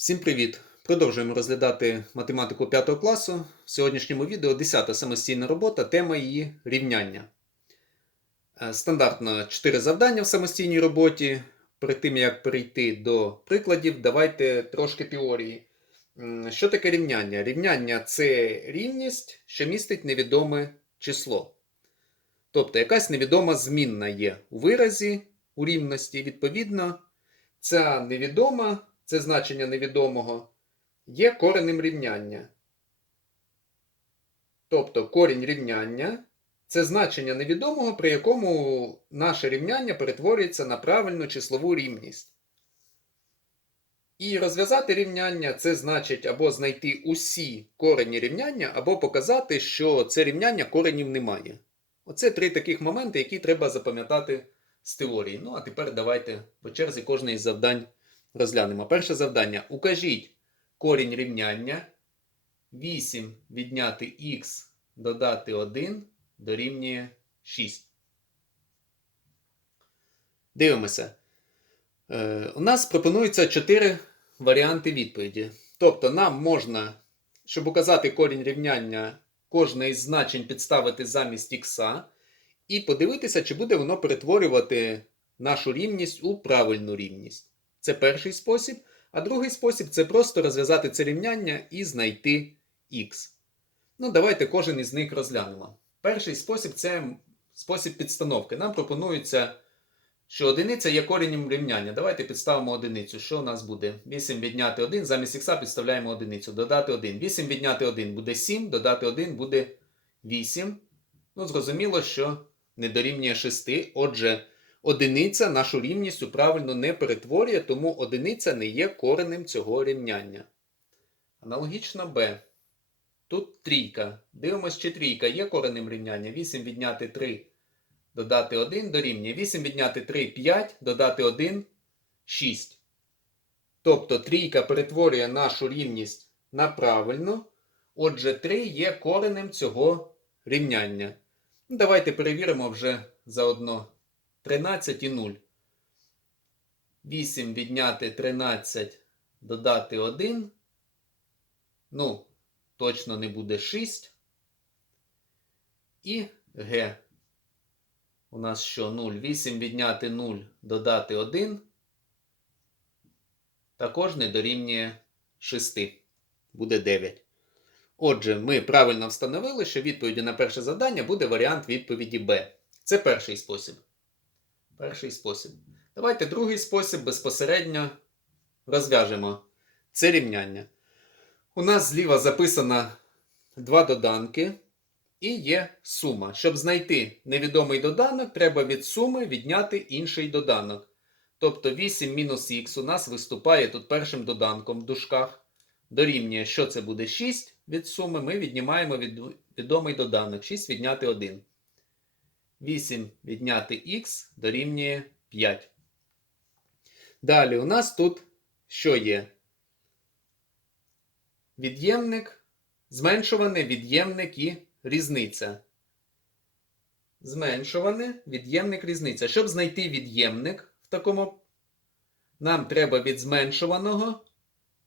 Всім привіт! Продовжуємо розглядати математику 5 класу. В сьогоднішньому відео 10 самостійна робота, тема її рівняння. Е, Стандартно 4 завдання в самостійній роботі. Перед тим як перейти до прикладів, давайте трошки теорії. Що таке рівняння? Рівняння це рівність, що містить невідоме число. Тобто якась невідома змінна є у виразі у рівності. Відповідно, ця невідома це значення невідомого, є коренем рівняння. Тобто корінь рівняння це значення невідомого, при якому наше рівняння перетворюється на правильну числову рівність. І розв'язати рівняння це значить або знайти усі корені рівняння, або показати, що це рівняння коренів немає. Оце три таких моменти, які треба запам'ятати з теорії. Ну, а тепер давайте по черзі кожне із завдань розглянемо. Перше завдання. Укажіть корінь рівняння 8 відняти х додати 1 дорівнює 6. Дивимося. Е, у нас пропонується 4 варіанти відповіді. Тобто, нам можна, щоб указати корінь рівняння, кожне із значень підставити замість х і подивитися, чи буде воно перетворювати нашу рівність у правильну рівність. Це перший спосіб. А другий спосіб це просто розв'язати це рівняння і знайти х. Ну, давайте кожен із них розглянемо. Перший спосіб це спосіб підстановки. Нам пропонується, що одиниця є коренем рівняння. Давайте підставимо одиницю. Що у нас буде? 8 відняти 1, замість х підставляємо одиницю. Додати 1. 8 відняти 1 буде 7, додати 1 буде 8. Ну, зрозуміло, що не дорівнює 6. Отже, одиниця нашу рівністю правильно не перетворює, тому одиниця не є коренем цього рівняння. Аналогічно b. Тут трійка. Дивимось, чи трійка є коренем рівняння. 8 відняти 3, додати 1 дорівнює. 8 відняти 3 5, додати 1 6. Тобто трійка перетворює нашу рівність на правильну. Отже, 3 є коренем цього рівняння. Давайте перевіримо вже заодно. 13 і 0. 8 відняти 13, додати 1. Ну, точно не буде 6. І Г. У нас що 0. 8 відняти 0, додати 1. Також не дорівнює 6. Буде 9. Отже, ми правильно встановили, що відповіддю на перше завдання буде варіант відповіді Б. Це перший спосіб. Перший спосіб. Давайте другий спосіб безпосередньо розв'яжемо це рівняння. У нас зліва записано два доданки і є сума. Щоб знайти невідомий доданок, треба від суми відняти інший доданок. Тобто 8 мінус х у нас виступає тут першим доданком в дужках. Дорівнює, що це буде 6 від суми, ми віднімаємо від, відомий доданок. 6 відняти 1. 8 відняти х дорівнює 5. Далі у нас тут що є? Від'ємник, зменшуване від'ємник і різниця. Зменшуване від'ємник різниця. Щоб знайти від'ємник в такому, нам треба від зменшуваного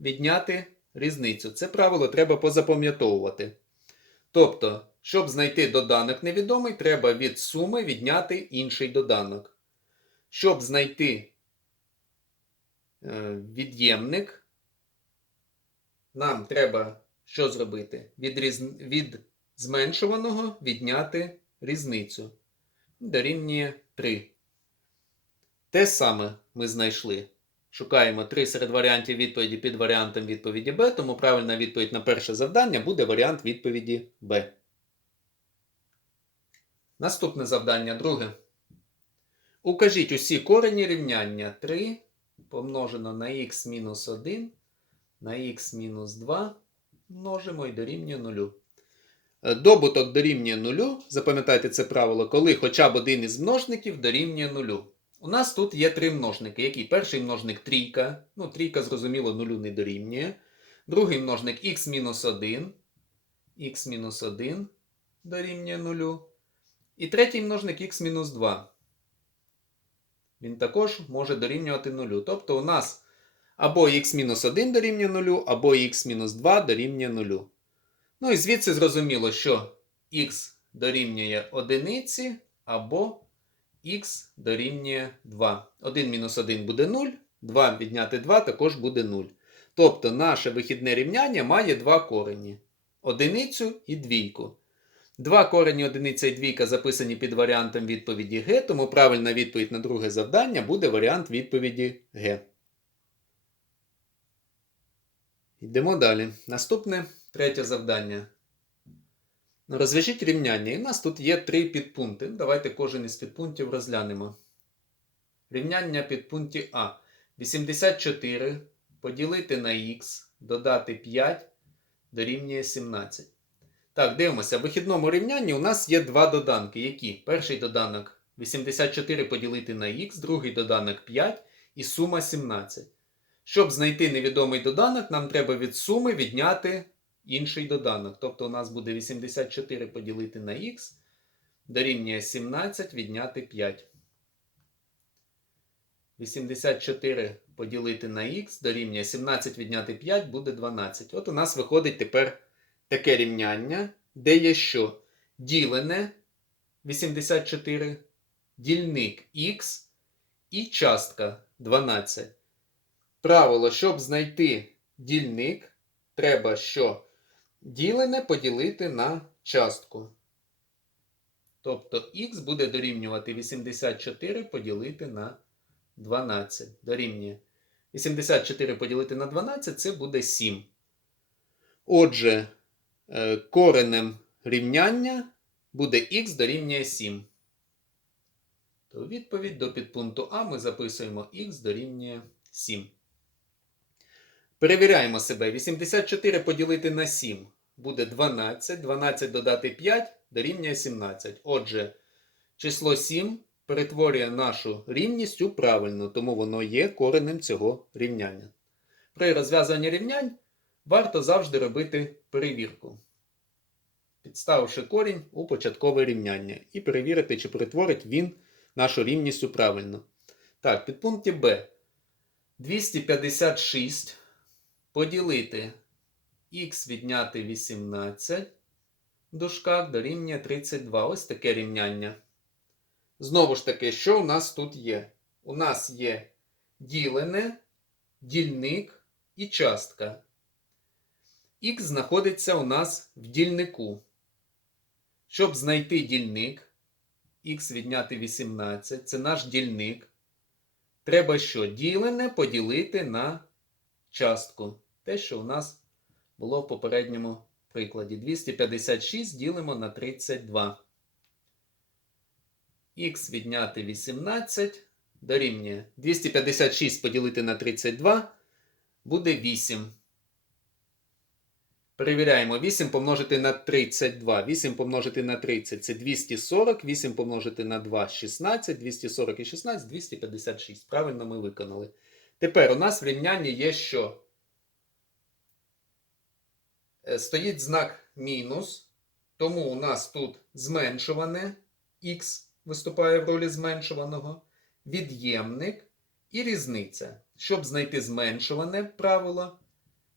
відняти різницю. Це правило треба позапам'ятовувати. Тобто, щоб знайти доданок невідомий, треба від суми відняти інший доданок. Щоб знайти е, від'ємник, нам треба що зробити? Від, різ... від зменшуваного відняти різницю. Дорівнює 3. Те саме ми знайшли. Шукаємо 3 серед варіантів відповіді під варіантом відповіді Б, тому правильна відповідь на перше завдання буде варіант відповіді Б. Наступне завдання друге. Укажіть усі корені рівняння 3 помножено на х мінус 1 на х мінус 2 множимо і дорівнює 0. Е, Добуток дорівнює 0. Запам'ятайте це правило, коли хоча б один із множників дорівнює 0. У нас тут є три множники. Який? Перший множник трійка. Ну, трійка, зрозуміло, нулю не дорівнює. Другий множник х-1. х-1 дорівнює 0. І третій множник х-2. Він також може дорівнювати 0. Тобто у нас або х-1 дорівнює 0, або х-2 дорівнює 0. Ну і звідси зрозуміло, що х дорівнює 1 або х дорівнює 2. 1 мінус 1 буде 0, 2 відняти 2 також буде 0. Тобто наше вихідне рівняння має два корені. Одиницю і двійку. Два корені одиниця і двійка записані під варіантом відповіді Г, тому правильна відповідь на друге завдання буде варіант відповіді Г. Йдемо далі. Наступне третє завдання. Розв'яжіть рівняння. І в нас тут є три підпункти. Давайте кожен із підпунктів розглянемо. Рівняння підпункті А. 84 поділити на х, додати 5 дорівнює 17. Так, дивимося. В вихідному рівнянні у нас є два доданки. Які? Перший доданок 84 поділити на х, другий доданок 5 і сума 17. Щоб знайти невідомий доданок, нам треба від суми відняти інший доданок. Тобто у нас буде 84 поділити на х, дорівнює 17 відняти 5. 84 поділити на х дорівнює 17 відняти 5 буде 12. От у нас виходить тепер таке рівняння, де є що? Ділене 84, дільник х і частка 12. Правило, щоб знайти дільник, треба що? Ділене поділити на частку. Тобто х буде дорівнювати 84 поділити на 12. Дорівнює. 84 поділити на 12 це буде 7. Отже, коренем рівняння буде х дорівнює 7. То відповідь до підпункту А ми записуємо х дорівнює 7. Перевіряємо себе. 84 поділити на 7 буде 12. 12 додати 5 дорівнює 17. Отже, число 7 перетворює нашу рівність у правильну, тому воно є коренем цього рівняння. При розв'язанні рівнянь варто завжди робити перевірку, підставивши корінь у початкове рівняння, і перевірити, чи перетворить він нашу рівність у правильну. Так, під пункті Б. 256 поділити х відняти 18 в дужках дорівнює 32. Ось таке рівняння. Знову ж таки, що у нас тут є? У нас є ділене, дільник і частка. Х знаходиться у нас в дільнику. Щоб знайти дільник, х відняти 18, це наш дільник. Треба що? Ділене поділити на частку. Те, що у нас було в попередньому прикладі. 256 ділимо на 32 х відняти 18 дорівнює 256 поділити на 32 буде 8. Перевіряємо 8 помножити на 32. 8 помножити на 30 це 240. 8 помножити на 2 16. 240 і 16 256. Правильно ми виконали. Тепер у нас в рівнянні є що? Е, Стоїть знак мінус. Тому у нас тут зменшуване х виступає в ролі зменшуваного, від'ємник і різниця. Щоб знайти зменшуване правило,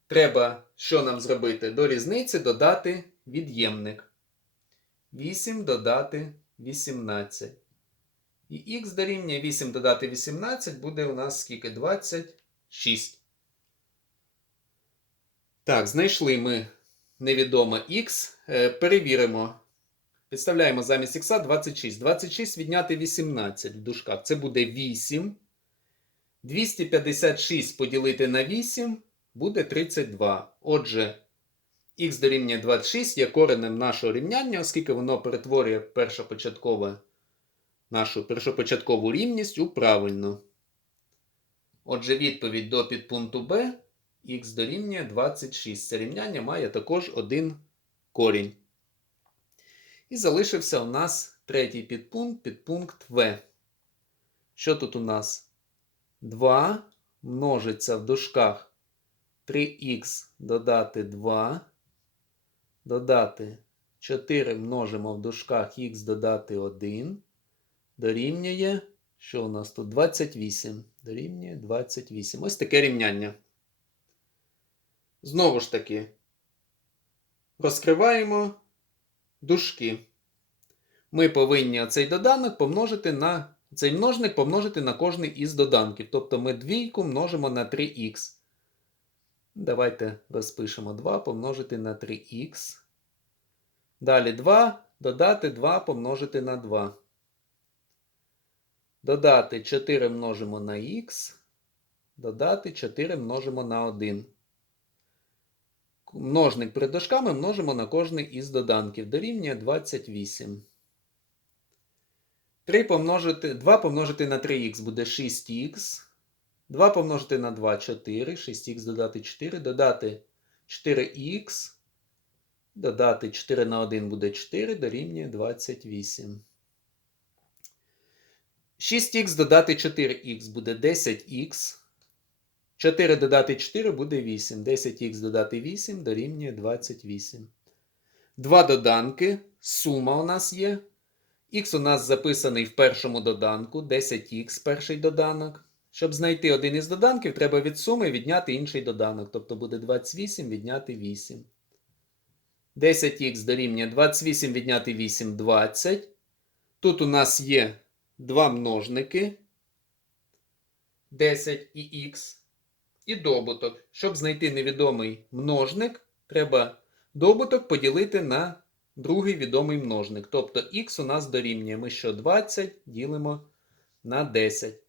треба що нам зробити? До різниці додати від'ємник. 8 додати 18. І х дорівнює 8 додати 18 буде у нас скільки? 26. Так, знайшли ми невідоме х. Е, Перевіримо. Підставляємо замість х 26. 26 відняти 18 в дужках. Це буде 8. 256 поділити на 8 буде 32. Отже, х дорівнює 26 є коренем нашого рівняння, оскільки воно перетворює першопочаткове, нашу першопочаткову рівність у правильну. Отже, відповідь до підпункту Б х дорівнює 26. Це рівняння має також один корінь. І залишився у нас третій підпункт, підпункт В. Що тут у нас? 2 множиться в дужках 3х додати 2. Додати 4 множимо в дужках х додати 1. Дорівнює Що у нас тут? 28. Дорівнює 28. Ось таке рівняння. Знову ж таки, розкриваємо дужки. Ми повинні цей доданок помножити на цей множник помножити на кожний із доданків. Тобто ми двійку множимо на 3х. Давайте розпишемо 2 помножити на 3х. Далі 2 додати 2 помножити на 2. Додати 4 множимо на х. Додати 4 множимо на 1. Множник перед дужками множимо на кожний із доданків. Дорівнює 28. 3 помножити, 2 помножити на 3х буде 6х. 2 помножити на 2 4. 6х додати 4. Додати 4х. Додати 4 на 1 буде 4, дорівнює 28. 6х додати 4х буде 10х. 4 додати 4 буде 8. 10х додати 8 дорівнює 28. Два доданки. Сума у нас є. Х у нас записаний в першому доданку. 10х перший доданок. Щоб знайти один із доданків, треба від суми відняти інший доданок. Тобто буде 28 відняти 8. 10х дорівнює 28 відняти 8 20. Тут у нас є два множники 10 і х. І добуток. Щоб знайти невідомий множник, треба добуток поділити на другий відомий множник. Тобто х у нас дорівнює. Ми що 20 ділимо на 10.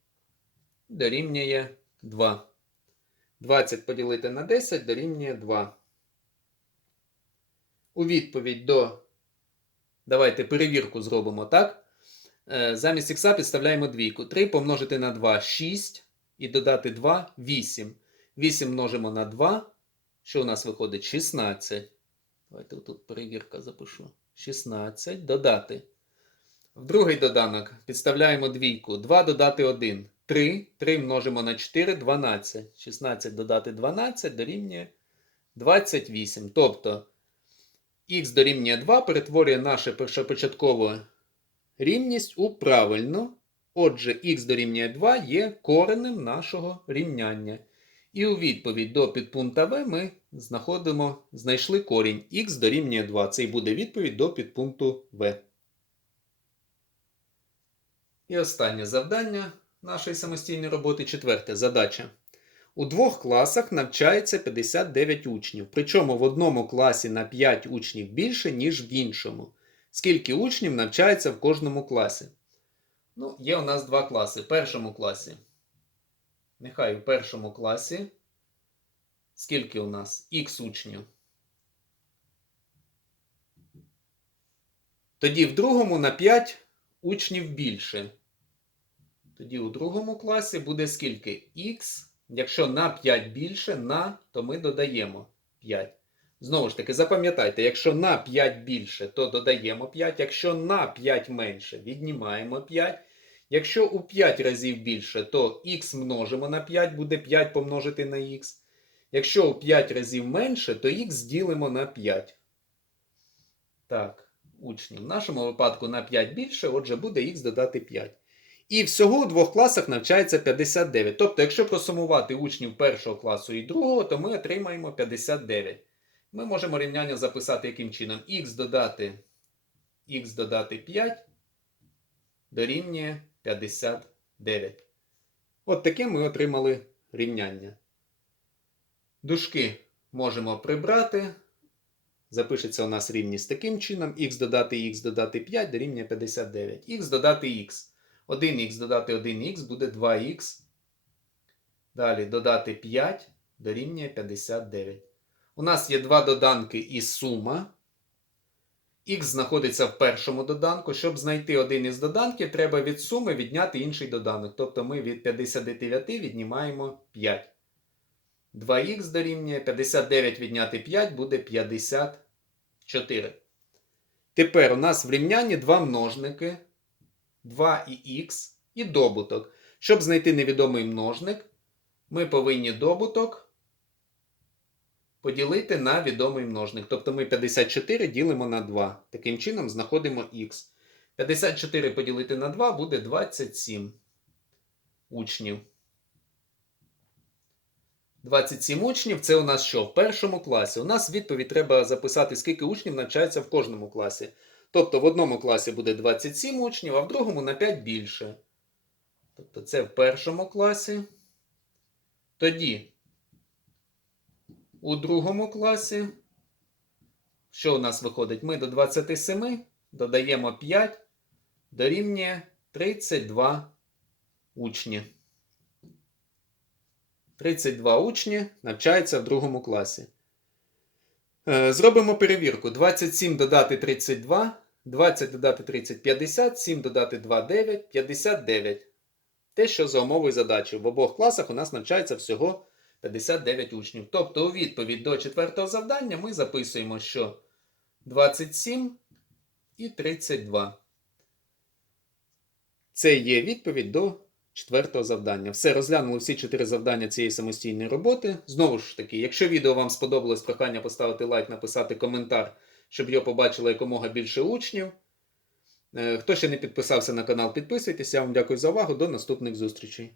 Дорівнює 2. 20 поділити на 10 дорівнює 2. У відповідь до. Давайте перевірку зробимо, так? Е, Замість х підставляємо двійку. 3 помножити на 2 6 і додати 2 8. 8 множимо на 2. Що у нас виходить? 16. Давайте тут перевірка запишу. 16. Додати. В другий доданок підставляємо двійку. 2 додати 1. 3. 3 множимо на 4 12. 16 додати 12 дорівнює 28. Тобто х дорівнює 2 перетворює нашу першопочаткову рівність у правильну. Отже, х дорівнює 2 є коренем нашого рівняння. І у відповідь до підпункта В ми знаходимо, знайшли корінь х дорівнює 2. Це і буде відповідь до підпункту В. І останнє завдання нашої самостійної роботи. Четверте задача. У двох класах навчається 59 учнів. Причому в одному класі на 5 учнів більше, ніж в іншому. Скільки учнів навчається в кожному класі? Ну, є у нас два класи. В першому класі. Нехай у першому класі. Скільки у нас? Х учнів. Тоді в другому на 5 учнів більше. Тоді у другому класі буде скільки? Х. Якщо на 5 більше, на, то ми додаємо 5. Знову ж таки, запам'ятайте, якщо на 5 більше, то додаємо 5. Якщо на 5 менше, віднімаємо 5. Якщо у 5 разів більше, то х множимо на 5, буде 5 помножити на х. Якщо у 5 разів менше, то х ділимо на 5. Так, учні. В нашому випадку на 5 більше, отже, буде х додати 5. І всього у двох класах навчається 59. Тобто, якщо просумувати учнів першого класу і другого, то ми отримаємо 59. Ми можемо рівняння записати яким чином? х додати х додати 5 дорівнює 59. От таке ми отримали рівняння. Дужки можемо прибрати. Запишеться у нас рівність таким чином. х додати х додати 5 дорівнює 59. х додати х. 1х додати 1х буде 2х. Далі додати 5 дорівнює 59. У нас є два доданки і сума. Х знаходиться в першому доданку. Щоб знайти один із доданків, треба від суми відняти інший доданок. Тобто ми від 59 віднімаємо 5. 2х дорівнює 59 відняти 5 буде 54. Тепер у нас в рівнянні два множники. 2 і х і добуток. Щоб знайти невідомий множник, ми повинні добуток поділити на відомий множник. Тобто ми 54 ділимо на 2. Таким чином знаходимо х. 54 поділити на 2 буде 27. учнів. 27 учнів це у нас що? В першому класі. У нас відповідь треба записати, скільки учнів навчається в кожному класі. Тобто в одному класі буде 27 учнів, а в другому на 5 більше. Тобто це в першому класі. Тоді у другому класі. Що у нас виходить? Ми до 27 додаємо 5, дорівнює 32 учні. 32 учні навчаються в другому класі. Е, Зробимо перевірку. 27 додати 32, 20 додати 30 50, 7 додати 2 9, 59. Те, що за умовою задачі. В обох класах у нас навчається всього 59 учнів. Тобто, у відповідь до четвертого завдання ми записуємо, що 27 і 32. Це є відповідь до четвертого завдання. Все, розглянули всі чотири завдання цієї самостійної роботи. Знову ж таки, якщо відео вам сподобалось, прохання поставити лайк, написати коментар, щоб його побачило якомога більше учнів. Е, Хто ще не підписався на канал, підписуйтесь. Я вам дякую за увагу. До наступних зустрічей.